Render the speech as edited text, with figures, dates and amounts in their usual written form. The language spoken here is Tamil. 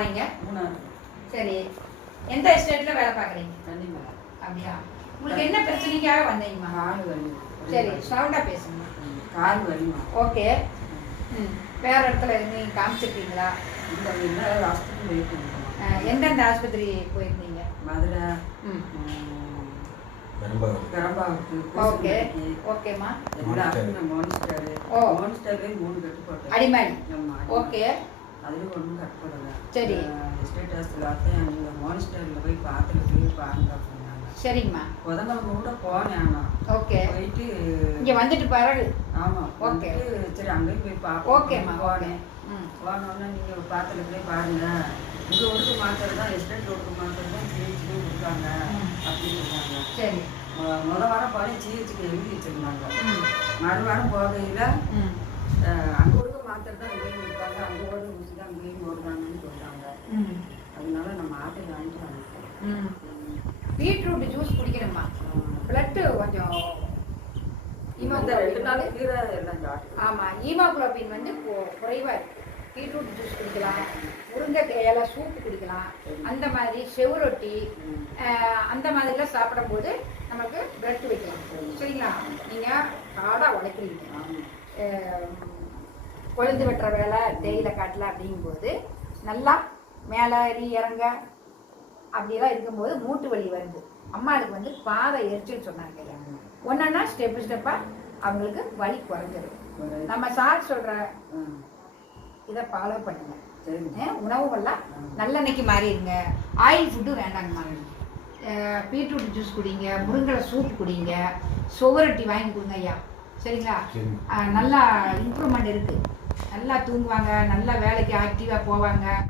மாறீங்க? சரி, எந்த எஸ்டேட்ல வேலை பார்க்குறீங்க? கன்னிமலை. அப்படியா? உங்களுக்கு என்ன பிரச்சனைக்காக வந்தீங்கம்மா? கால் வலி. சரி, சவுண்டா பேசுங்க. கால் வலிமா. ஓகே. வேற இடத்துல நீங்கள் காமிச்சிருக்கீங்களா? இந்த ஹாஸ்பிட்டல் போயிட்டு இருக்கோம். எந்தெந்த ஆஸ்பத்திரி போயிருந்தீங்க? மதுரை, பெரம்பாவூர். ஓகே, ஓகேம்மா. மோனிஸ்டர். ஓ, மோனிஸ்டர்லேயே 3 கட்டு போட்டேன். அடிமாடி. ஆமாம். ஓகே. அதுலேயும் ஒன்றும் கட்டு போடலை. சரி. எஸ்டேட் ஹாஸ்பிட்டல் அந்த மோனிஸ்டரில் போய் பார்த்துட்டு பாருங்க அப்படின்னாங்க. சரிங்கம்மா. புதன்கிழமை கூட போனேன். ஆனால் ஓகே. போயிட்டு இங்கே வந்துட்டு பாரு. ஆமாம். ஓகே. சரி, அங்கேயும் போய் பார்ப்போம். ஓகேம்மா. போனேன். போனோன்னா நீங்கள் பார்த்துட்டு பாருங்க, உங்கள் ஊருக்கு மாத்திரை தான், எஸ்டேட் ஊருக்கு மாத்திரை தான் ஜிஹெச்சுக்கு கொடுத்தாங்க அப்படின்னு சொன்னாங்க. சரி. முதல் வாரம் போனேன், ஜிஹெச்சுக்கு எழுதி வச்சுருந்தாங்க. மறுவாரம் போகையில் அங்கே ஊருக்கு மாத்திரை தான் இங்கேயும் கொடுத்தாங்க, அங்கே ஓடு ஊசி தான் இங்கேயும் ஓடுதாங்கன்னு சொல்கிறாங்க. அதனால நம்ம மாத்திரை வாங்கிட்டு வந்துட்டேன். Beetroot juice குடிக்கணுமா? பிளட்டு கொஞ்சம் இந்த 2 நாள் கீரை எல்லாம் சாப்பிட்டு. ஆமாம், ஹீமோகுளோபின் வந்து குறைவாக இருக்குது. பீட்ரூட் ஜூஸ் குடிக்கலாம், முருங்கைக்காய் இலை சூப்பு குடிக்கலாம். அந்த மாதிரி செவரொட்டி அந்த மாதிரிலாம் சாப்பிடும்போது நமக்கு பிளட் வைக்கலாம். சரிங்களா? நீங்கள் காடாக உழைக்கிறீங்க, கொழுந்து வெட்டுற வேலை, தேயிலை காட்டில் அப்படிங்கும்போது நல்லா மேலே ஏறி இறங்க அப்படியெல்லாம் இருக்கும்போது மூட்டு வலி வருது. அம்மாளுக்கு வந்து பாதை எரிச்சல் சொன்னாங்க. ஒன்றா ஸ்டெப்பு ஸ்டெப்பாக அவங்களுக்கு வலி குறைஞ்சிடும். நம்ம சார் சொல்கிற இதை ஃபாலோ பண்ணுங்க. உணவுகள்லாம் நல்லெண்ணெய்க்கு மாறிடுங்க. ஆயில் ஃபுட்டு வேண்டாங்கம்மா. பீட்ரூட் ஜூஸ் குடிங்க, முருங்கலை சூப் குடிங்க, சுவரொட்டி வாங்கி கொடுங்க ஐயா. சரிங்களா? நல்லா இம்ப்ரூவ்மெண்ட் இருக்குது. நல்லா தூங்குவாங்க, நல்லா வேலைக்கு ஆக்டிவாக போவாங்க.